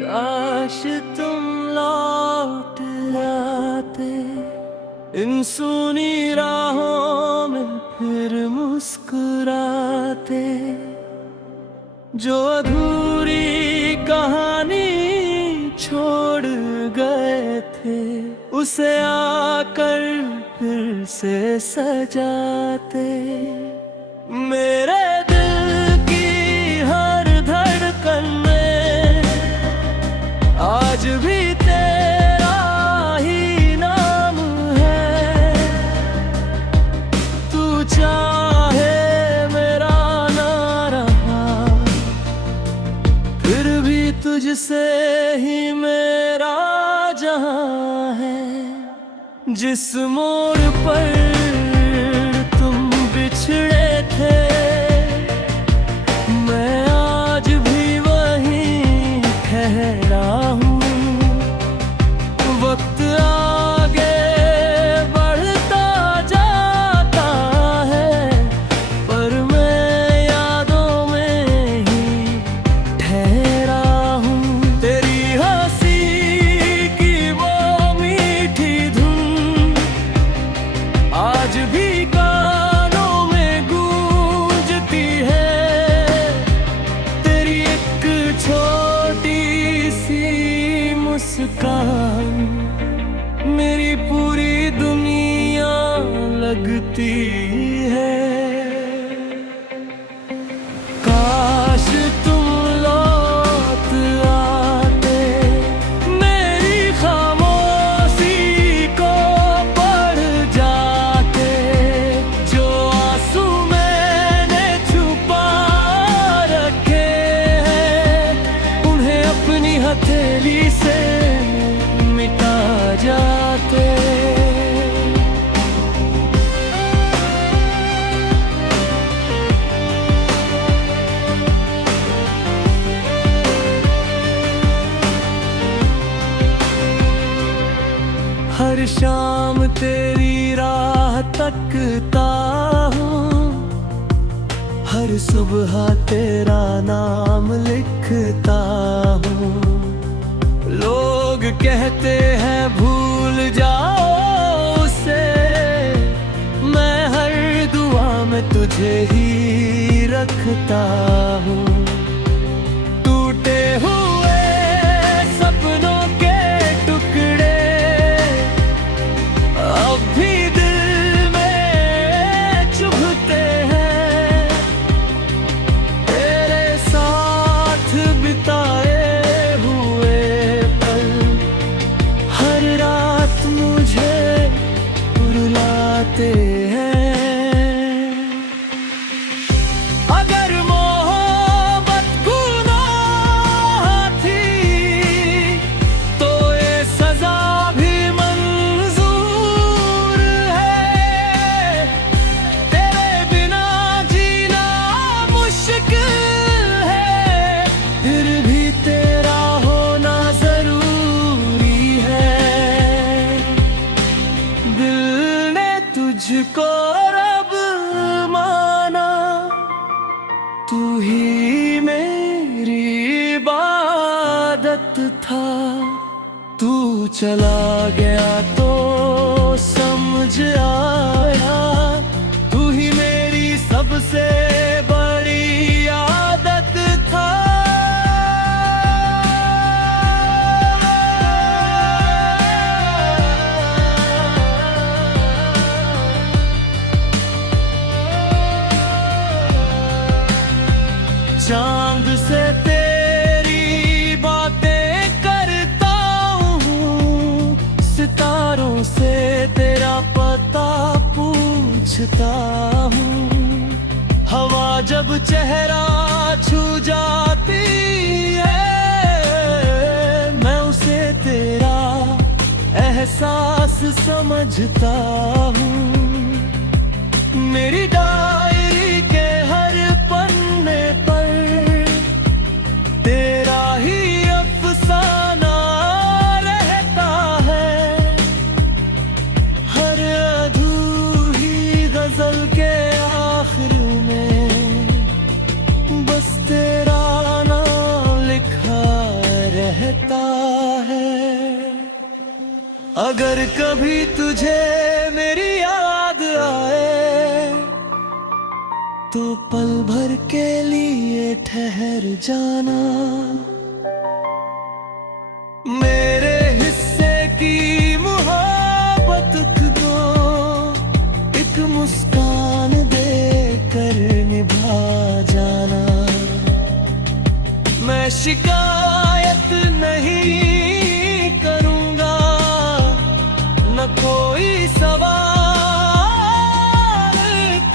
काश तुम लौट आते इन सूनी राहों में फिर मुस्कुराते। जो अधूरी कहानी छोड़ गए थे उसे आकर फिर से सजाते। मेरे दिल की हर धड़कन में आज भी तेरा ही नाम है। तू चाहे मेरा ना रहा फिर भी तुझसे ही मेरा जहां है। जिस मोड़ पर तुम बिछड़े थे मैं आज भी वहीं ठहरा हूँ। वक्त आगे बढ़ता जाता है पर मैं यादों में ही ठहरा हूँ। तेरी हंसी की वो मीठी धुन आज भी कानों में गूंजती है। तेरी एक छोटी सी मुस्कान मेरी पूरी दुनिया लगती है। काश तुम लौट आते मेरी खामोशी को पढ़ जाते। जो आंसू मैंने छुपा रखे हैं उन्हें अपनी हथेली से मिटा जाते। हर शाम तेरी राह तकता हूँ, हर सुबह तेरा नाम लिखता हूँ। लोग कहते हैं भूल जाओ उसे, मैं हर दुआ में तुझे ही रखता हूँ। टूटे हुए सपनों के टुकड़े अब भी दिल में चुभते हैं। तेरे साथ बिताए हुए पल हर रात मुझे रुलाते हैं। अगर मोहब्बत गुनाह थी तो ये सजा भी मंजूर है। तेरे बिना जीना मुश्किल है फिर भी तेरा होना जरूरी है। दिल ने तुझको रब माना, तू ही मेरी इबादत था। तू चला गया तो समझ आया तू ही मेरी सबसे बड़ी आदत था। चांद से तेरी बातें करता हूँ, सितारों से तेरा पता पूछता हूँ। हवा जब चेहरा छू जाती है मैं उसे तेरा एहसास समझता हूँ। मेरी डायरी के हर पन्ने पर तेरा ही अफसाना रहता है। हर अधूरी गजल के आखिर में बस तेरा नाम लिखा रहता कभी तुझे मेरी याद आए तो पल भर के लिए ठहर जाना। मेरे हिस्से की मोहब्बत दो, एक मुस्कान देकर निभा जाना। मैं शिकायत नहीं करूंगा, न कोई सवाल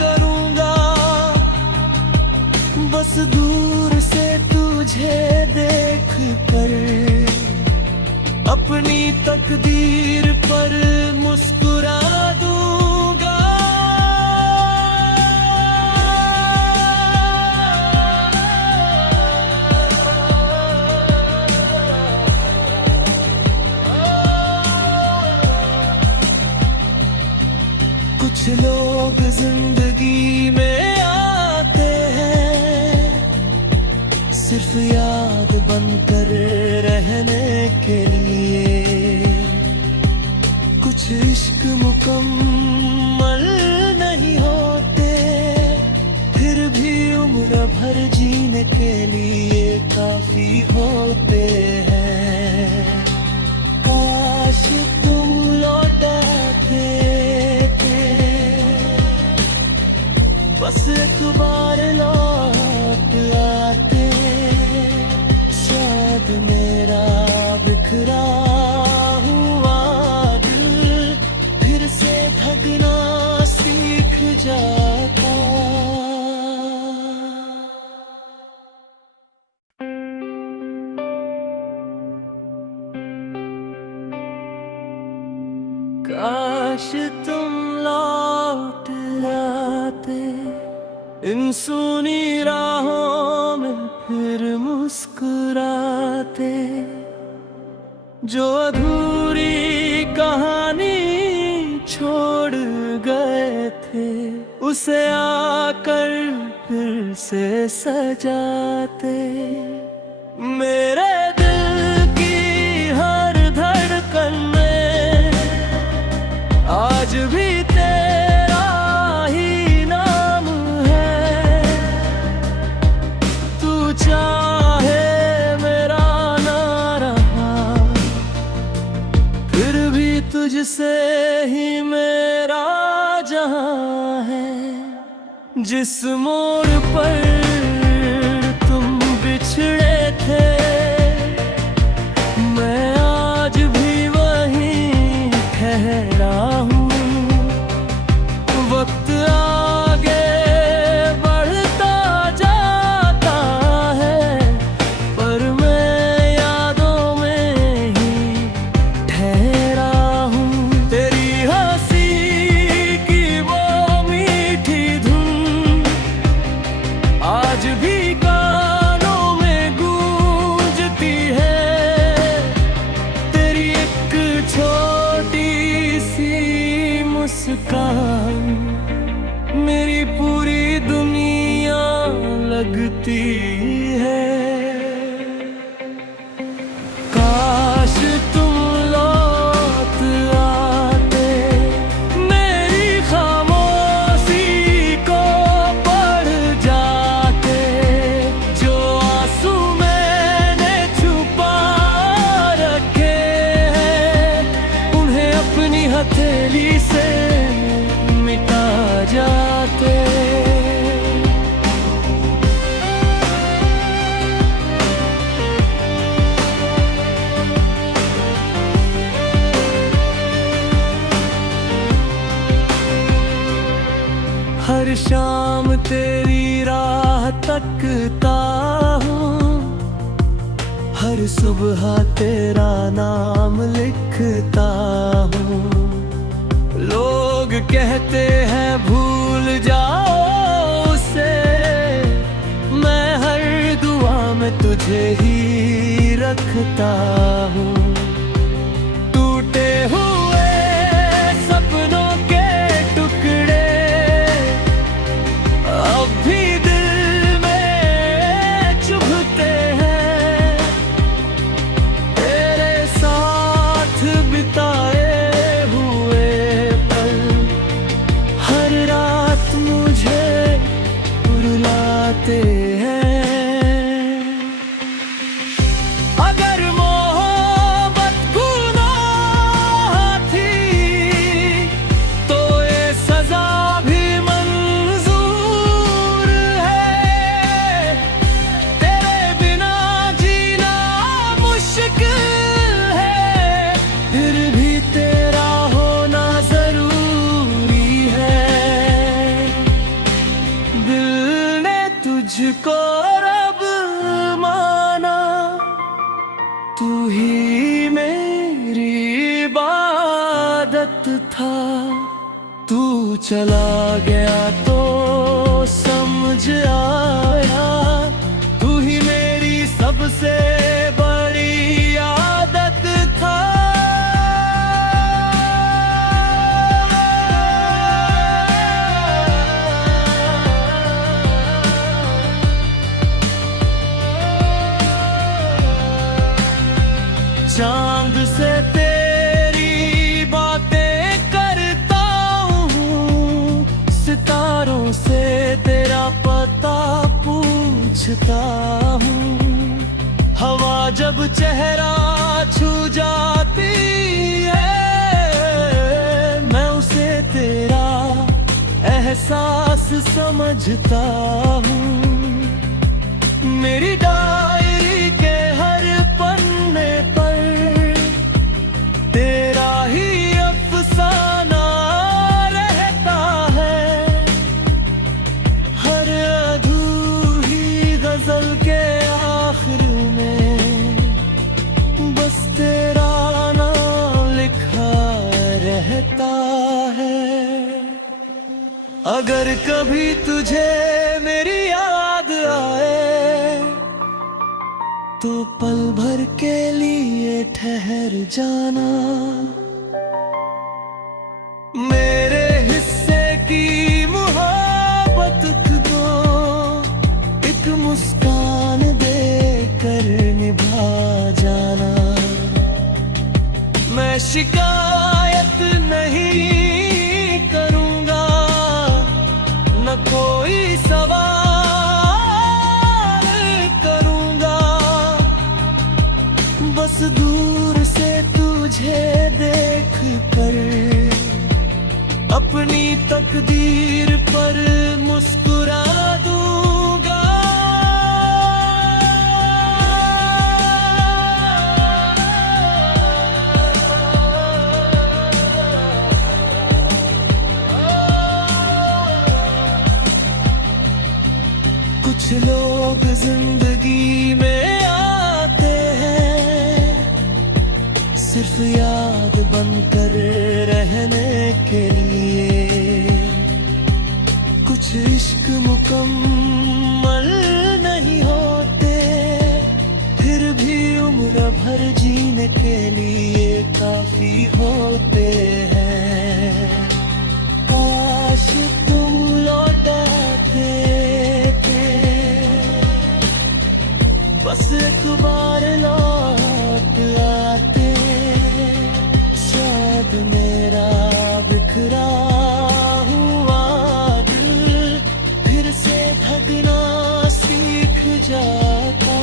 करूंगा, बस दूर से तुझे देख कर अपनी तकदीर पर मुस्कुरा दूंगा। कुछ लोग जिंदगी में आते हैं सिर्फ याद बनकर रहने के लिए। कुछ इश्क मुकम्मल नहीं होते, फिर भी उम्र भर जीने के लिए काफी होते हैं। काश तुम लौटाते बस एक बार लौट आते, शायद मेरा बिखरा हुआ दिल फिर से धड़कना सीख जाता। काश तुम लौट आते इन सुनी राहों में फिर मुस्कुराते। जो अधूरी कहानी छोड़ गए थे उसे आकर फिर से सजाते। मेरे दिल की हर धड़कन में आज भी तेरा ही नाम है। तू चाहे मेरा ना रहा, फिर भी तुझसे ही मेरा जहां है। जिस मोड़ पर तुम बिछड़े थे मैं आज भी वहीं ठहरा हूँ। वक्त आगे बढ़ता जाता है पर मैं यादों में ही ठहरा हूँ। तेरी हंसी की वो मीठी धुन आज भी कानों में गूंजती है। तेरी एक छोटी सी मुस्कान मेरी पूरी दुनिया लगती है। काश तुम लौट आते मेरी खामोशी को पढ़ जाते। जो आंसू मैंने छुपा रखे हैं उन्हें अपनी हथेली से मिटा जाते। हर शाम तेरी राह तकता हूँ, हर सुबह तेरा नाम लिखता हूँ। लोग कहते हैं भूल जाओ उसे, मैं हर दुआ में तुझे ही रखता हूँ। टूटे हुए सपनों के टुकड़े अब भी दिल में चुभते हैं। तेरे साथ बिताए हुए जाते हैं। अगर मोहब्बत गुनाह थी तो ये सजा भी मंजूर है। तेरे बिना जीना मुश्किल है, फिर भी तेरा होना जरूरी है। दिल ने तुझको रब माना, तू ही मेरी इबादत था। तू चला गया तो समझ आया, तू ही मेरी सबसे बड़ी आदत था। चांद से तेरी बातें करता हूँ, सितारों से तेरा पता पूछता हूँ। हवा जब चेहरा छू जाती है, मैं उसे तेरा एहसास समझता हूँ। मेरी डायरी के हर पन्ने पर तेरा ही अफसाना रहता है। हर अधूरी गजल के आखिर में बस तेरा नाम लिखा रहता है। अगर कभी तुझे मेरी याद आए तो पल भर के लिए ठहर जाना। मेरे हिस्से की मोहब्बत को एक मुस्कान देकर निभा जाना। मैं शिकायत नहीं करूँगा, न कोई सवाल करूँगा। बस दूर से तुझे देख कर अपनी तकदीर पर मुस्कुरा दूँगा। कुछ लोग जिंदगी में आते हैं सिर्फ याद बनकर रहने के लिए। कुछ इश्क मुकम्मल नहीं होते, फिर भी उम्र भर जीने के लिए काफी होते हैं। काश तुम लौटाते बस एक बार लौट आते, शायद मेरा बिखरा हुआ दिल फिर से धड़कना सीख जाता।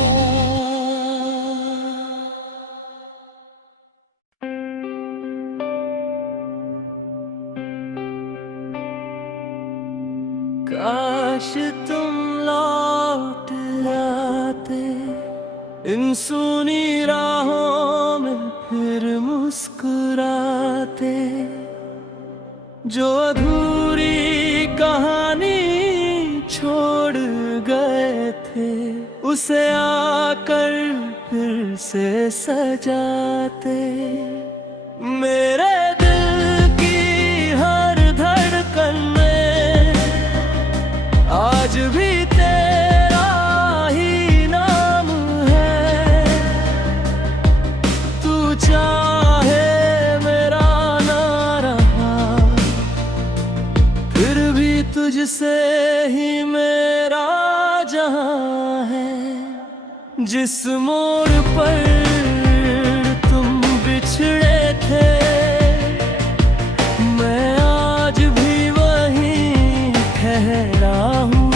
काश तुम लौट आते इन सुनी राहों में फिर मुस्कुराते। जो अधूरी कहानी छोड़ गए थे उसे आकर फिर से सजाते। मेरे दिल की हर धड़कन में आज भी तेरा ही नाम है। तू चाहे मेरा ना रहा, फिर भी तुझसे ही मेरा जहां है। जिस मोड़ पर तुम बिछड़े थे, मैं आज भी वहीं ठहरा हूँ।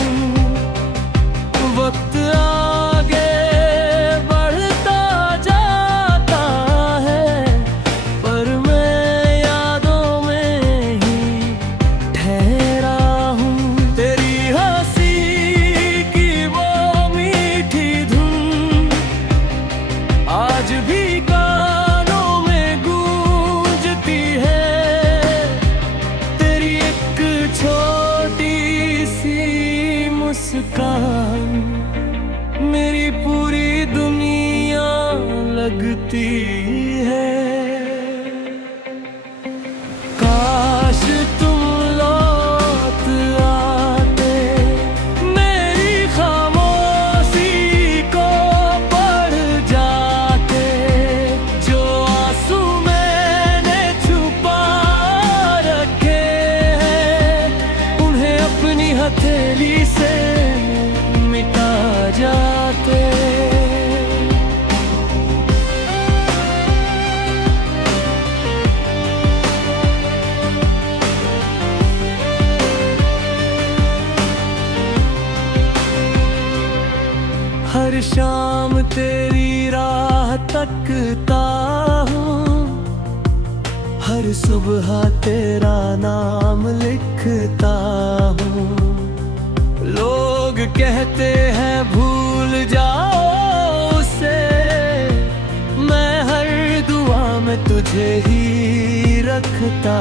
मुस्कान मेरी पूरी दुनिया लगती है। काश तुम लौट आते, मेरी खामोशी को पढ़ जाते। जो आंसू मैंने छुपा रखे हैं, उन्हें अपनी हथेली से मिटा जाते। हर शाम तेरी राह तकता हूँ, हर सुबह तेरा नाम लिखता हूँ। लोग कहते हैं भूल जाओ उसे, मैं हर दुआ में तुझे ही रखता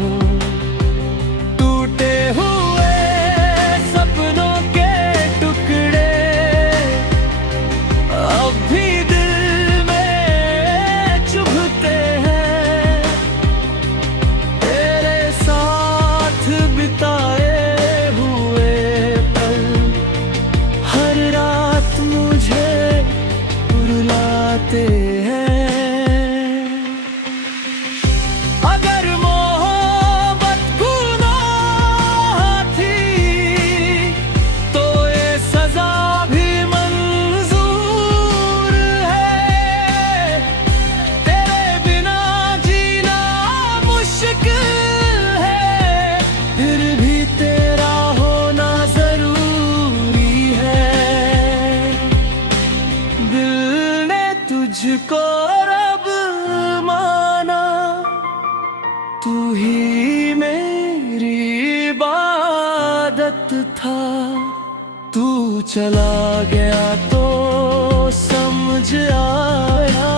हूँ। टूटे हुए सपनों के टुकड़े अब भी दिल में चुभते हैं। तेरे साथ बिताए हुए पल हर रात मुझे रुलाते हैं। अगर मोहब्बत गुनाह थी, तो ये सजा भी मंजूर है। तेरे बिना जीना मुश्किल है, फिर भी तेरा होना जरूरी है। दिल ने तुझको रब माना, तू ही मेरी इबादत था। तू चला गया तो समझ आया,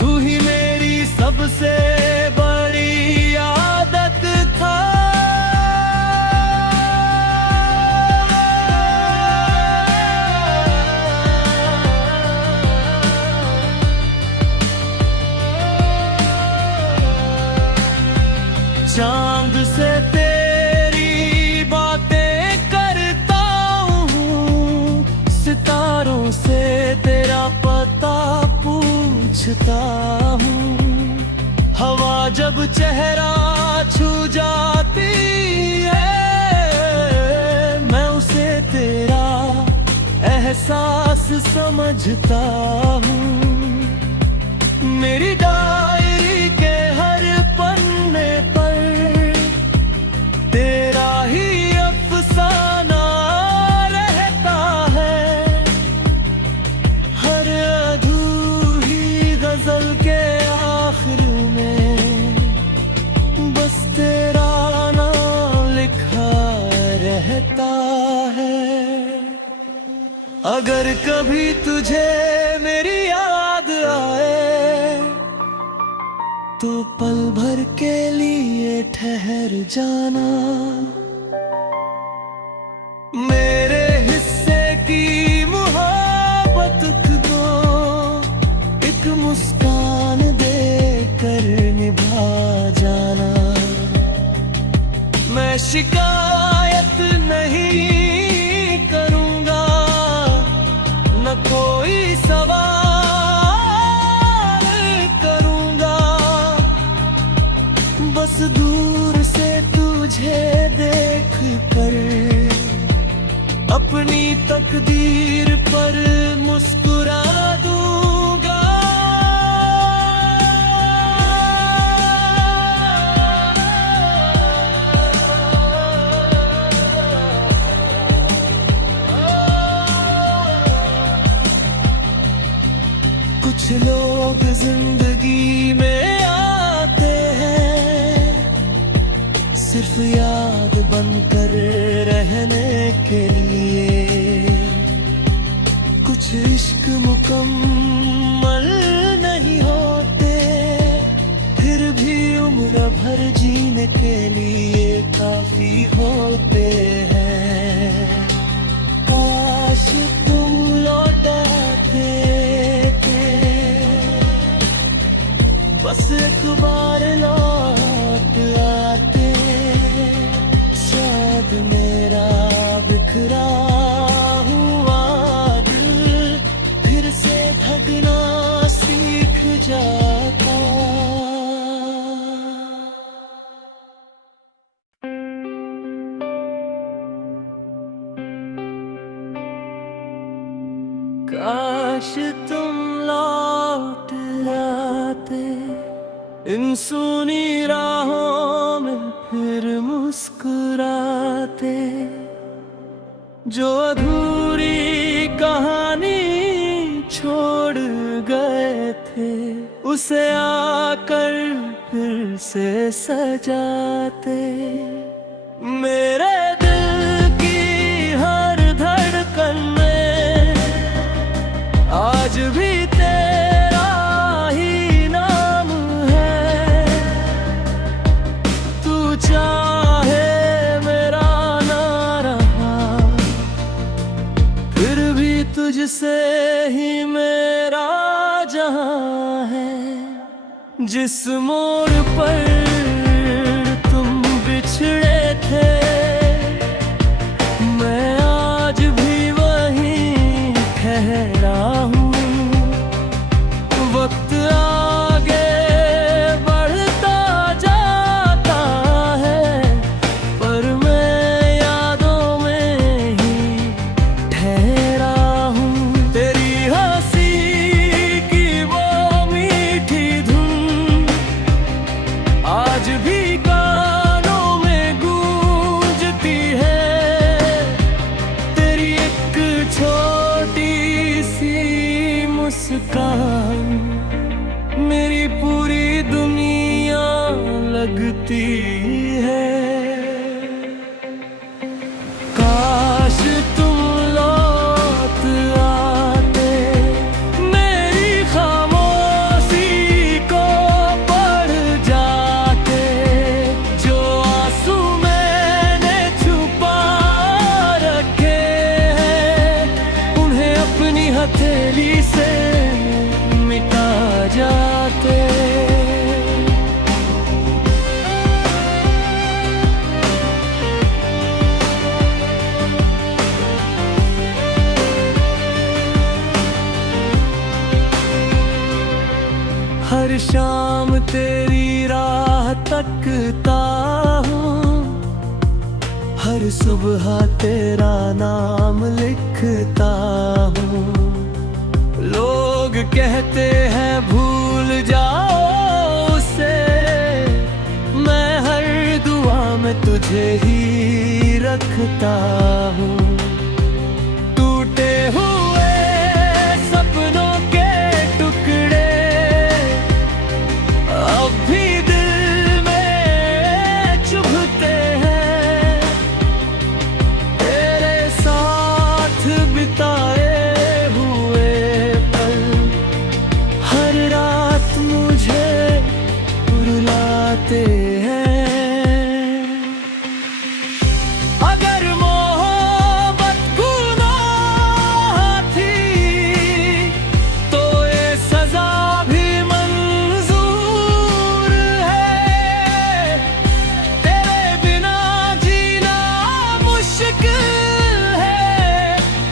तू ही मेरी सबसे बड़ी आदत था। चांद से तेरी बातें करता हूँ, सितारों से तेरा पता पूछता हूँ। हवा जब चेहरा छू जाती है, मैं उसे तेरा एहसास समझता हूँ। मेरी डायरी के हर पन्ने पर तेरा ही अफसाना रहता है। हर अधूरी गजल के आखिर में बस तेरा नाम लिखा रहता है। अगर कभी तुझे मेरी याद आए, तो पल भर के लिए ठहर जाना। मेरे हिस्से की मोहब्बत को एक मुस्कान देकर निभा जाना। मैं शिकायत नहीं करूँगा, न कोई सवाल करूँगा। बस दूर से तुझे देख कर अपनी तकदीर पर मुस्कुरा दूँगा। कुछ लोग जिंदगी में आते हैं, सिर्फ याद बनकर रहने के लिए। कुछ इश्क मुकम्मल नहीं होते, फिर भी उम्र भर जीने के लिए काफी होते हैं। काश तुम लौट आते इन सूनी राहों में फिर मुस्कुराते। जो अधूरी कहानी छोड़ गए थे उसे आकर फिर से सजाते। मेरे दिल की हर धड़कन में आज भी तेरा ही नाम है। तू चाहे मेरा ना रहा फिर भी तुझसे ही मेरा जहां है। जिस मोड़ पर तुम बिछड़े थे मैं आज भी वहीं ठहरा हूँ। वक्त आगे बढ़ता जाता है पर मैं यादों में ही ठहरा हूँ। तेरी हंसी की वो मीठी धुन आज भी कानों में गूंजती है। तेरी एक छोटी सी मुस्कान मेरी पूरी दुनिया लगती है। काश तुम लौट आते मेरी खामोशी को पढ़ जाते। जो आंसू मैंने छुपा रखे हैं उन्हें अपनी हथेली से मिटा जाते। हर शाम तेरी राह तकता हूँ हर सुबह तेरा नाम लिखता हूँ। लोग कहते हैं भूल जाओ उसे मैं हर दुआ में तुझे ही रखता हूँ। टूटे हुए सपनों के टुकड़े अब भी दिल में चुभते हैं। तेरे साथ बिताए हुए पल हर रात मुझे रुलाते हैं। अगर मोहब्बत गुनाह थी तो ये सजा भी मंजूर है। तेरे बिना जीना मुश्किल है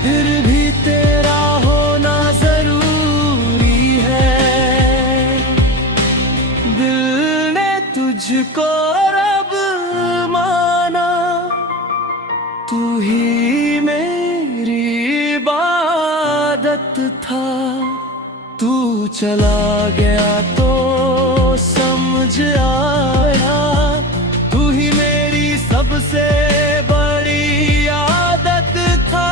फिर भी तेरा होना जरूरी है। दिल ने तुझको रब माना तू ही मेरी इबादत था। तू चला गया तो समझ आया तू ही मेरी सबसे बड़ी आदत था।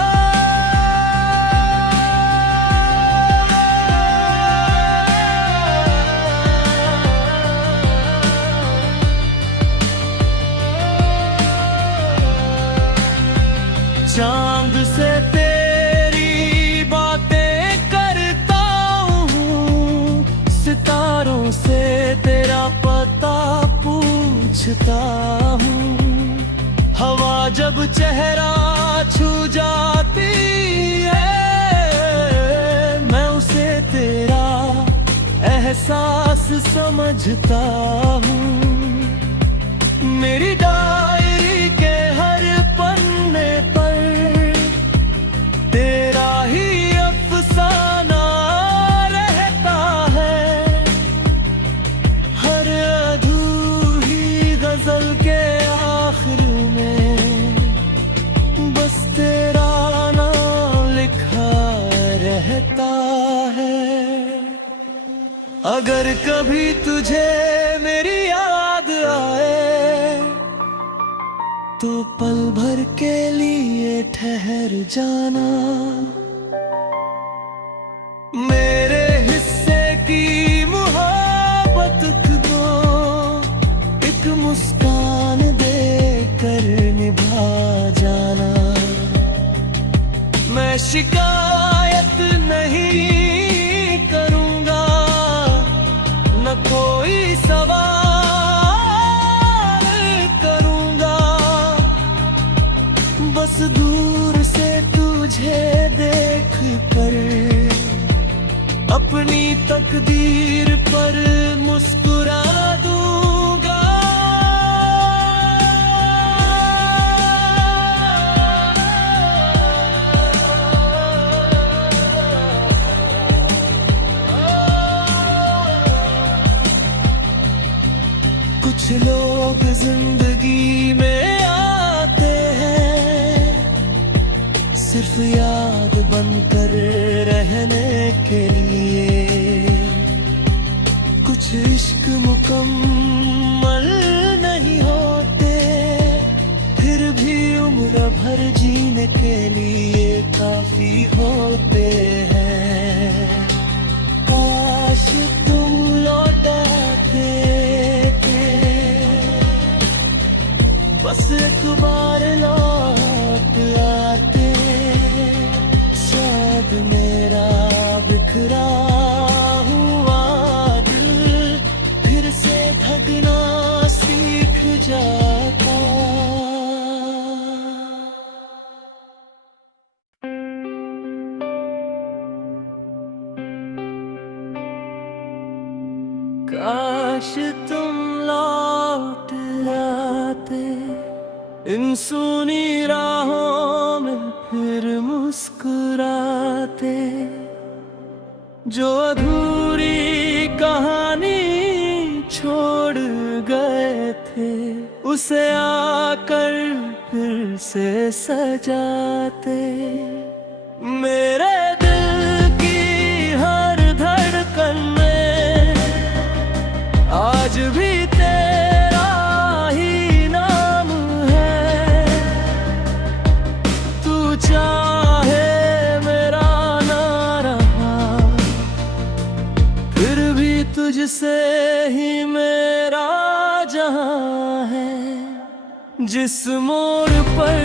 चांद से तेरी बातें करता हूँ सितारों से तेरा पता पूछता हूँ। हवा जब चेहरा छू जाती है मैं उसे तेरा एहसास समझता हूँ। मेरी डायरी के हर पन्ने पर तेरा ही अफसाना रहता है। हर अधूरी गजल के आखिर में बस तेरा नाम लिखा रहता अगर कभी तुझे मेरी याद आए तो पल भर के लिए ठहर जाना। मेरे हिस्से की मोहब्बत को एक मुस्कान देकर निभा जाना। मैं शिकायत नहीं करूंगा, न कोई सवाल करूंगा, बस दूर से तुझे देख कर अपनी तकदीर पर मुस्कुरा दूंगा। कुछ लोग जिंदगी में आते हैं सिर्फ याद बनकर रहने के लिए। कुछ इश्क मुकम्मल नहीं होते, फिर भी उम्र भर जीने के लिए काफी होते हैं। काश तुम लौटाते बस एक बार लौट आते, शायद मेरा बिखरा हुआ दिल फिर से धड़कना सीख जाता। काश तुम लौट आते इन सुनी राहों में फिर मुस्कुराते। जो अधूरी कहानी छोड़ गए थे उसे आकर फिर से सजाते। मेरे दिल की हर धड़कन में आज भी तेरा ही नाम है। तू चाहे मेरा ना रहा, फिर भी तुझसे ही मेरा जहां है। जिस मोड़ पर